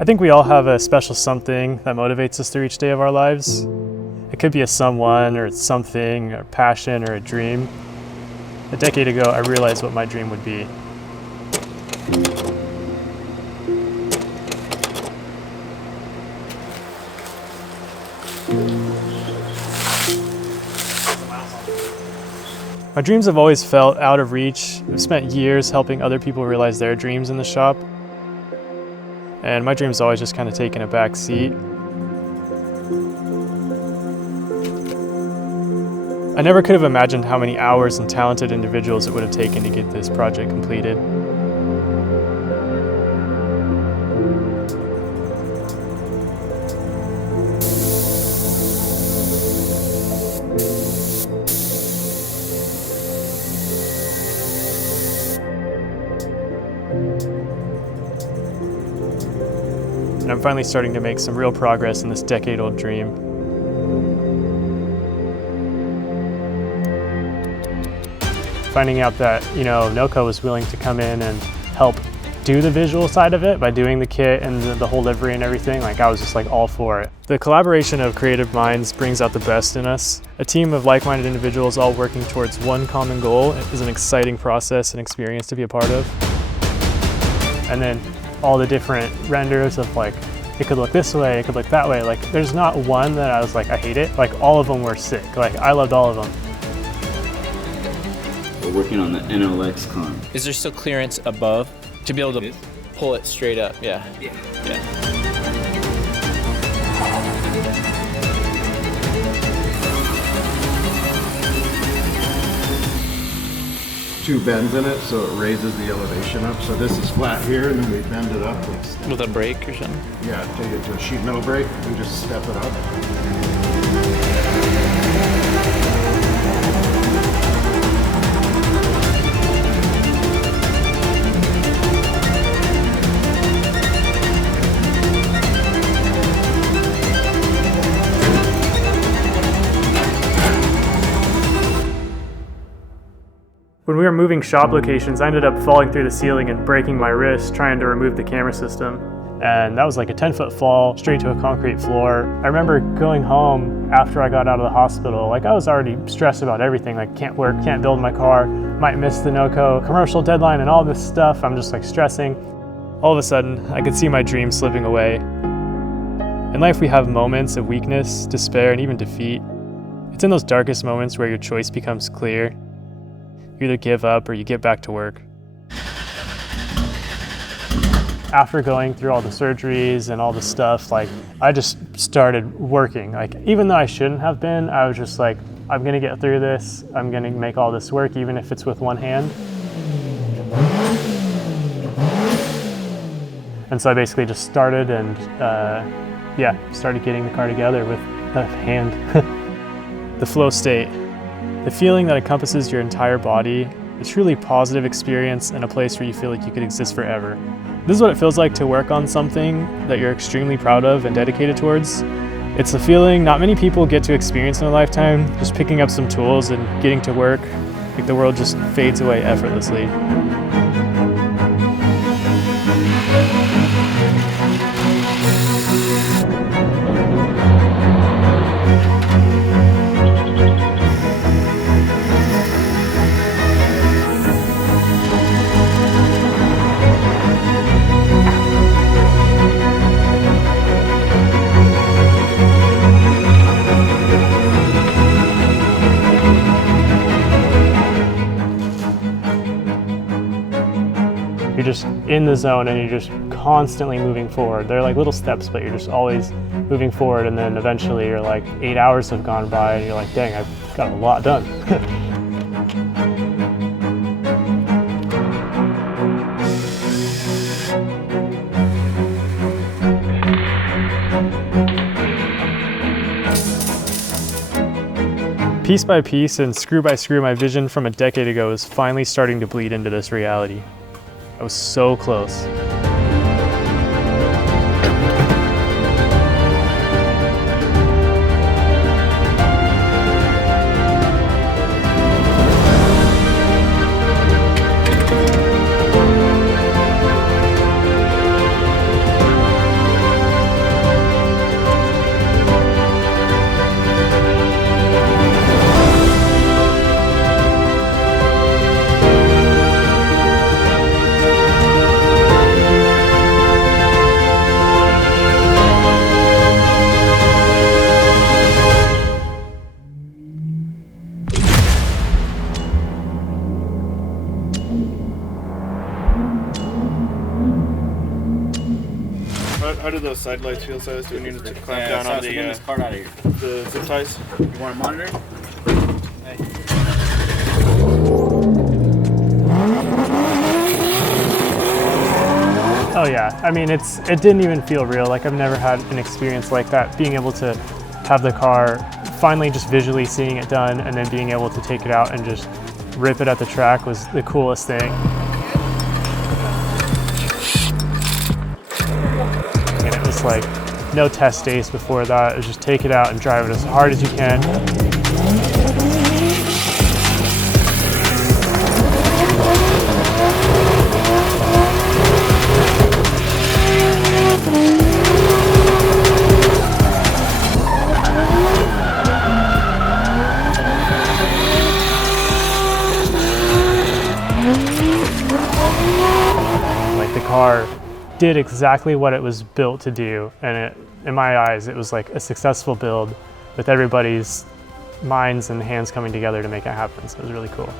I think we all have a special something that motivates us through each day of our lives. It could be a someone or something, or passion or a dream. A decade ago, I realized what my dream would be. My dreams have always felt out of reach. I've spent years helping other people realize their dreams in the shop. And my dream's always just kind of taken a back seat. I never could have imagined how many hours and talented individuals it would have taken to get this project completed. And I'm finally starting to make some real progress in this decade-old dream. Finding out that, NOCO was willing to come in and help do the visual side of it by doing the kit and the whole livery and everything, I was just all for it. The collaboration of creative minds brings out the best in us. A team of like-minded individuals all working towards one common goal is an exciting process and experience to be a part of. And then all the different renders of it could look this way, it could look that way. There's not one that I was I hate it. All of them were sick. I loved all of them. We're working on the NLX con. Is there still clearance above to be able to pull it straight up? Yeah. Two bends in it, so it raises the elevation up. So this is flat here, and then we bend it up. With a brake or something? Yeah, take it to a sheet metal brake and just step it up. When we were moving shop locations, I ended up falling through the ceiling and breaking my wrist trying to remove the camera system. And that was a 10-foot fall straight to a concrete floor. I remember going home after I got out of the hospital, I was already stressed about everything, can't work, can't build my car, might miss the NOCO commercial deadline and all this stuff. I'm just stressing. All of a sudden, I could see my dream slipping away. In life, we have moments of weakness, despair, and even defeat. It's in those darkest moments where your choice becomes clear. You either give up or you get back to work. After going through all the surgeries and all the stuff, I just started working. Even though I shouldn't have been, I was just I'm gonna get through this. I'm gonna make all this work, even if it's with one hand. And so I basically just started and started getting the car together with a hand. The flow state. The feeling that encompasses your entire body, a truly positive experience and a place where you feel like you could exist forever. This is what it feels like to work on something that you're extremely proud of and dedicated towards. It's a feeling not many people get to experience in a lifetime, just picking up some tools and getting to work, the world just fades away effortlessly. You're just in the zone and you're just constantly moving forward. They're little steps, but you're just always moving forward, and then eventually you're 8 hours have gone by and you're dang, I've got a lot done. Piece by piece and screw by screw, my vision from a decade ago is finally starting to bleed into this reality. I was so close. How do those side lights feel, Silas? Do we need to clamp down so on get this card out of here. the zip ties? You want to monitor? Oh yeah, I mean, it didn't even feel real. Like, I've never had an experience like that. Being able to have the car, finally just visually seeing it done, and then being able to take it out and just rip it at the track was the coolest thing. And it was like no test days before that. It was just take it out and drive it as hard as you can. Like, the car did exactly what it was built to do, and in my eyes, it was like a successful build with everybody's minds and hands coming together to make it happen. So it was really cool.